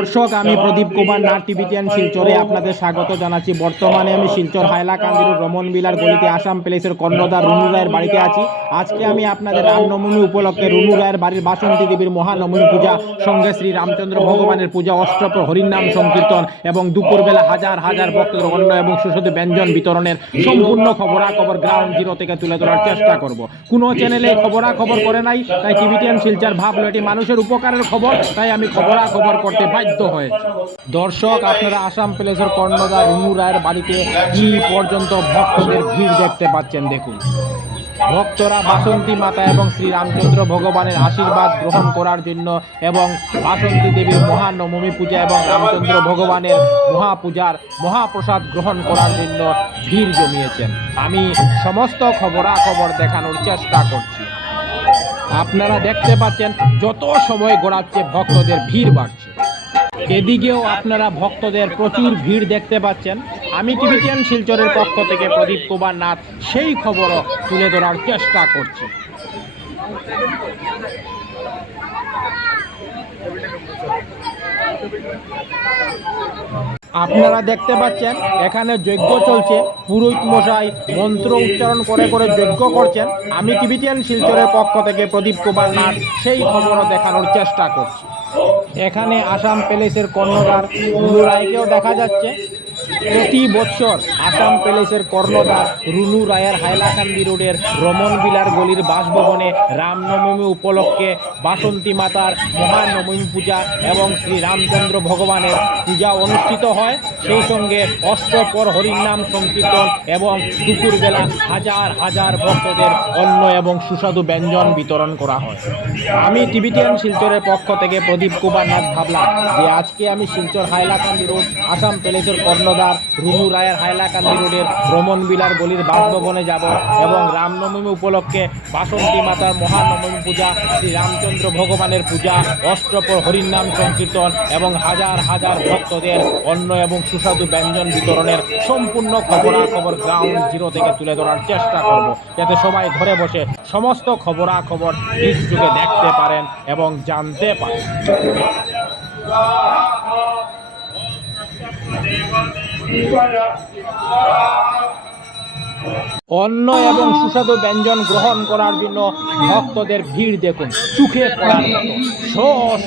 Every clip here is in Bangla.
দর্শক, আমি প্রদীপ কুমার নাথ, টিভিটিয়ান শিলচরে আপনাদের স্বাগত জানাচ্ছি। বর্তমানে আমি শিলচর হাইলাকান্দির রমন বিলার গলিতে আসাম প্যালেসের কর্ণধার রুনু রায়ের বাড়িতে আছি। আজকে আমি আপনাদের রামনবমী উপলক্ষে রুনু রায়ের বাড়ির বাসন্তী দেবীর মহানবমী পূজা, সঙ্গে শ্রী রামচন্দ্র ভগবানের পূজা, অষ্টপ্রহর হরিনাম সংকীর্তন এবং দুপুরবেলা হাজার হাজার ভক্তদের অন্ন এবং সুস্বাদু ব্যঞ্জন বিতরণের সম্পূর্ণ খবরাখবর গ্রাউন্ড জিরো থেকে তুলে ধরার চেষ্টা করব। কোনো চ্যানেলে খবরাখবর করে নাই, তাই টিভিটিয়ান শিলচর ভাবলো এটি মানুষের উপকারের খবর, তাই আমি খবরাখবর করতে বাধ্য হয়েছে। দর্শক, আপনারা আসাম প্যালেসের কর্ণধার রুনু রায়ের বাড়িতে কি পর্যন্ত ভক্তদের ভিড় দেখতে পাচ্ছেন, দেখুন। ভক্তরা বাসন্তী মাতা এবং শ্রী রামচন্দ্র ভগবানের আশীর্বাদ গ্রহণ করার জন্য এবং বাসন্তী দেবীর মহানবমী পূজা এবং রামচন্দ্র ভগবানের মহাপূজার মহাপ্রসাদ গ্রহণ করার জন্য ভিড় জমিয়েছেন। আমি সমস্ত খবরাখবর দেখানোর চেষ্টা করছি। আপনারা দেখতে পাচ্ছেন যত সময় গড়াচ্ছে ভক্তদের ভিড় বাড়ছে। এদিকেও আপনারা ভক্তদের প্রচুর ভিড় দেখতে পাচ্ছেন। আমি টিভিটিয়ান শিলচরের পক্ষ থেকে প্রদীপ কুমার নাথ সেই খবরও তুলে ধরার চেষ্টা করছি। আপনারা দেখতে পাচ্ছেন এখানে যজ্ঞ চলছে। পুরোহিত মশাই মন্ত্র উচ্চারণ করে করে যজ্ঞ করছেন। আমি টিভিটিয়ান শিলচরের পক্ষ থেকে প্রদীপ কুমার নাথ সেই খবরও দেখানোর চেষ্টা করছি। এখানে আসাম প্যালেসের কর্ণধার রুনু রায়কেও দেখা যাচ্ছে। প্রতি বছর আসাম প্যালেসের কর্ণধার রুনু রায়ের হাইলাকান্দি রোডের রমন বিলার গলির বাসভবনে রামনবমী উপলক্ষে বাসন্তী মাতার মহানবমী পূজা এবং শ্রী রামচন্দ্র ভগবানের পূজা অনুষ্ঠিত হয়। সেই সঙ্গে অষ্টপ্রহর হরিনাম সংকীর্তন এবং দুপুরবেলা হাজার হাজার ভক্তদের অন্ন এবং সুস্বাদু ব্যঞ্জন বিতরণ করা হয়। আমি টিভিটিয়ান শিলচরের পক্ষ থেকে প্রদীপ কুমার নাথ ভাবলাম যে আজকে আমি শিলচর হাইলাকান্দি রোড আসাম প্যালেসের কর্ণধার রুনু রায়ের হাইলাকান্দি রোডের রমন বিলার গলির বাসভবনে যাব এবং রামনবমী উপলক্ষে বাসন্তী মাতার মহানবমী পূজা, শ্রী রামচন্দ্র ভগবানের পূজা, অষ্টপ্রহর হরিনাম সংকীর্তন এবং হাজার হাজার ভক্তদের অন্ন এবং সুস্বাদু ব্যঞ্জন বিতরণের সম্পূর্ণ খবরাখবর গ্রাউন্ড জিরো থেকে তুলে ধরার চেষ্টা করব, যাতে সবাই ঘরে বসে সমস্ত খবরাখবর নিজ যুগে দেখতে পারেন এবং জানতে পারেন। অন্ন এবং সুস্বাদু ব্যঞ্জন গ্রহণ করার জন্য ভক্তদের ভিড় দেখুন, চোখে পড়ার মতো।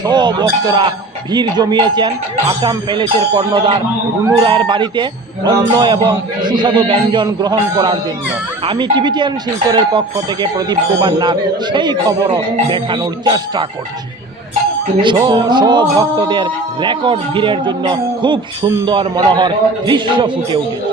শ ভক্তরা ভিড় জমিয়েছেন আসাম প্যালেসের কর্ণধার রুনু রায়ের বাড়িতে অন্ন এবং সুস্বাদু ব্যঞ্জন গ্রহণ করার জন্য। আমি টিভিটিয়ান শিলচরের পক্ষ থেকে প্রদীপ কুমার নাথ সেই খবরও দেখানোর চেষ্টা করছি। শ ভক্তদের রেকর্ড ভিড়ের জন্য খুব সুন্দর মনোহর দৃশ্য ফুটে উঠেছে।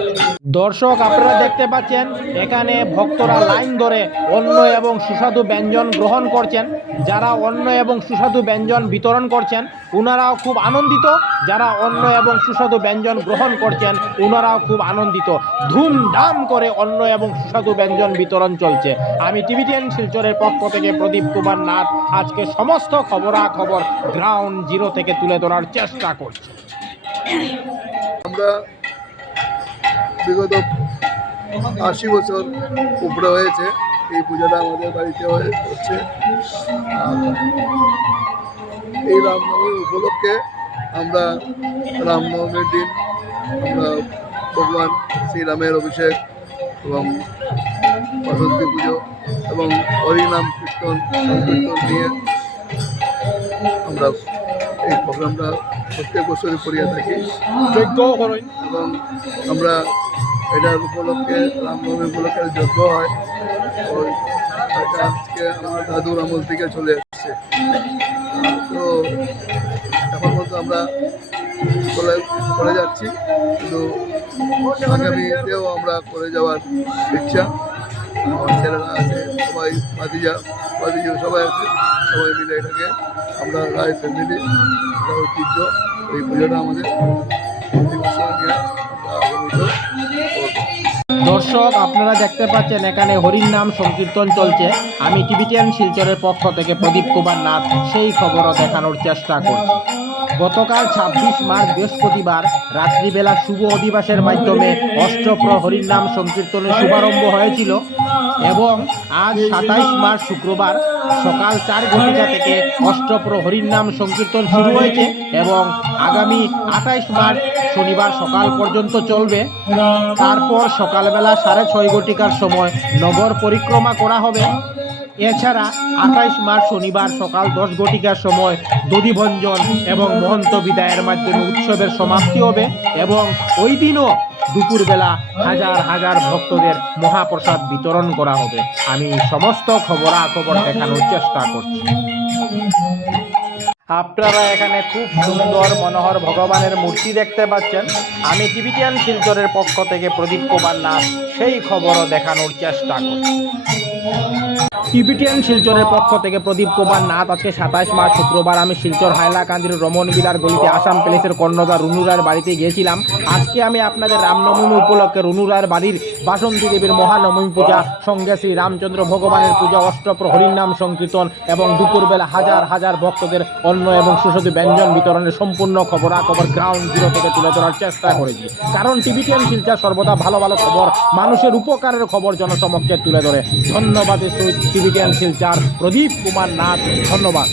দর্শক, আপনারা দেখতে পাচ্ছেন এখানে ভক্তরা লাইন ধরে অন্ন এবং সুস্বাদু ব্যঞ্জন গ্রহণ করছেন। যারা অন্ন এবং সুস্বাদু ব্যঞ্জন বিতরণ করছেন ওনারাও খুব আনন্দিত, যারা অন্ন এবং সুস্বাদু ব্যঞ্জন গ্রহণ করছেন ওনারাও খুব আনন্দিত। ধুমধাম করে অন্ন এবং সুস্বাদু ব্যঞ্জন বিতরণ চলছে। আমি টিভিটিয়ান শিলচরের পক্ষ থেকে প্রদীপ কুমার নাথ আজকে সমস্ত খবরাখবর গ্রাউন্ড জিরো থেকে তুলে ধরার চেষ্টা করছি। আমরা বিগত 80 বছর উপরে হয়েছে এই পূজাটা আমাদের বাড়িতে হচ্ছে। এই রামনবমী উপলক্ষে আমরা রামনবমীর দিন আমরা ভগবান শ্রীরামের অভিষেক এবং বসন্তী পুজো এবং হরিনাম কীর্তন সংকীর্তন নিয়ে আমরা এই প্রোগ্রামটা প্রত্যেক বছরই করিয়া থাকি এবং আমরা এটার উপলক্ষে রামনবমী উপলক্ষে যজ্ঞ হয়। এটা আজকে আমার দাদুর আমল থেকে চলে এসছে। তো এখন পর্যন্ত আমরা করে যাচ্ছি, কিন্তু আগামীতেও আমরা করে যাওয়ার ইচ্ছা। আমার ছেলেরা আছে, সবাই ভাতিজা সবাই আছে, সবাই মিলে এটাকে আমরা রায় ফ্যামিলি ঐতিহ্য এই পুজোটা আমাদের প্রতি বছর নিয়ে দর্শক, আপনারা দেখতে পাচ্ছেন এখানে হরিনাম সংকীর্তন চলছে। আমি টিভিটিয়ান শিলচরের পক্ষ থেকে প্রদীপ কুমার নাথ সেই খবরও দেখানোর চেষ্টা করছি। গতকাল ২৬ মার্চ বৃহস্পতিবার রাত্রিবেলা শুভ অধিবাসের মাধ্যমে অষ্টপ্রহরীর নাম সংকীর্তনের শুভারম্ভ হয়েছিল এবং আজ ২৭ মার্চ শুক্রবার সকাল ৪ ঘটিকা থেকে অষ্টপ্রহরীর নাম সংকীর্তন শুরু হয়েছে এবং আগামী ২৮ মার্চ শনিবার সকাল পর্যন্ত চলবে। তারপর সকালবেলা ৬:৩০ ঘটিকার সময় নগর পরিক্রমা করা হবে। এছাড়া ২৮ মার্চ শনিবার সকাল ১০ ঘটিকার সময় দধিভঞ্জন এবং মহন্ত বিদায়ের মাধ্যমে উৎসবের সমাপ্তি হবে এবং ওই দিনও দুপুরবেলা হাজার হাজার ভক্তদের মহাপ্রসাদ বিতরণ করা হবে। আমি সমস্ত খবরাখবর দেখানোর চেষ্টা করছি। আপনারা এখানে খুব সুন্দর মনোহর ভগবানের মূর্তি দেখতে পাচ্ছেন। আমি টিবিটিয়ান শিলচরের পক্ষ থেকে প্রদীপ কুমার নাথ সেই খবরও দেখানোর চেষ্টা করছি। টিবিটিয়ান শিলচরের পক্ষ থেকে প্রদীপ কুমার নাথ। আজকে ২৭ মার্চ শুক্রবার আমি শিলচর হাইলাকান্দির রমন বিলার গলিতে আসাম প্যালেসের কর্ণধার রুনুরার বাড়িতে গিয়েছিলাম। আজকে আমি আপনাদের রামনবমী উপলক্ষে রুনুরার বাড়ির বাসন্তী দেবীর মহানবমী পূজা, সঙ্গে শ্রী রামচন্দ্র ভগবানের পূজা, অষ্টপ্রহরীর নাম সংকীর্তন এবং দুপুরবেলা হাজার হাজার ভক্তদের অন্ন এবং সুস্বাদু ব্যঞ্জন বিতরণের সম্পূর্ণ খবরাখবর গ্রাউন্ড জিরো থেকে তুলে ধরার চেষ্টা করেছি। কারণ টিবিটিয়ান শিলচর সর্বদা ভালো ভালো খবর, মানুষের উপকারের খবর জনসমক্ষে তুলে ধরে। ধন্যবাদ টিবিটিয়ান শিলচর প্রদীপ কুমার নাথ, ধন্যবাদ।